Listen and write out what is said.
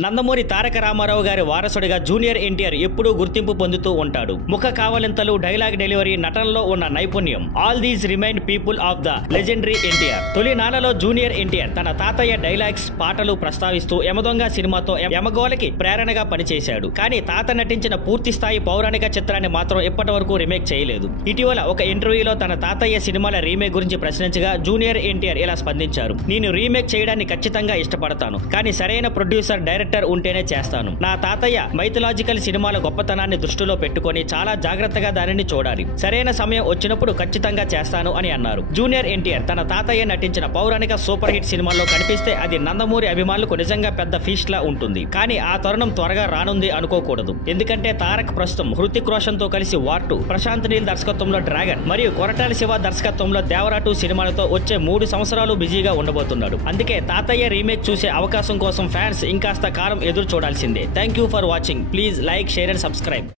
నందమూరి తారక రామారావు గారి వారసుడిగా జూనియర్ ఎన్టీఆర్ ఎప్పుడూ గుర్తింపు పొందుతూ ఉంటాడు. ముఖ కావలింతలు, డైలాగ్ డెలివరీ, నటనలో ఉన్న నైపుణ్యం, all these remind people of the legendary NTR. తొలి నాళ్లలో జూనియర్ ఎన్టీఆర్ తన తాతయ్య డైలాగ్స్, పాటలు ప్రస్తావిస్తూ యమదొంగ సినిమాతో యమగోళకి ప్రేరణగా పనిచేశాడు. కానీ తాత నటించిన పూర్తి స్థాయి పౌరాణిక చిత్రాన్ని మాత్రం ఇప్పటి వరకు రీమేక్ చేయలేదు. ఇటీవల ఒక ఇంటర్వ్యూలో తన తాతయ్య సినిమాల రీమేక్ గురించి ప్రశ్నించగా జూనియర్ ఎన్టీఆర్ ఇలా స్పందించారు: నేను రీమేక్ చేయడాన్ని ఖచ్చితంగా ఇష్టపడతాను, కానీ సరైన ప్రొడ్యూసర్, డైరెక్టర్ ఉంటేనే చేస్తాను. నా తాతయ్య మైథలాజికల్ సినిమాల గొప్పతనాన్ని దృష్టిలో పెట్టుకొని చాలా జాగ్రత్తగా దానిని చూడాలి. సరైన సమయం వచ్చినప్పుడు ఖచ్చితంగా చేస్తాను అని అన్నారు. జూనియర్ ఎన్టీఆర్ తన తాతయ్య నటించిన పౌరాణిక సూపర్ హిట్ సినిమాల్లో కనిపిస్తే అది నందమూరి అభిమానులకు నిజంగా పెద్ద ఫీస్ట్ లా ఉంటుంది. కానీ ఆ తరుణం త్వరగా రానుంది అనుకోకూడదు. ఎందుకంటే తారక్ ప్రస్తుతం హృతిక్ రోషన్ తో కలిసి వార్ 2, ప్రశాంత్ నీల్ దర్శకత్వంలో డ్రాగన్ మరియు కొరటాల శివ దర్శకత్వంలో దేవరా 2 సినిమాలతో వచ్చే 3 సంవత్సరాలు బిజీగా ఉండబోతున్నాడు. అందుకే తాతయ్య రీమేక్ చూసే అవకాశం కోసం ఫ్యాన్స్ ఇంకాస్త కాలం ఎదురు చూడాల్సిందే. Thank you for watching. Please like, share and subscribe.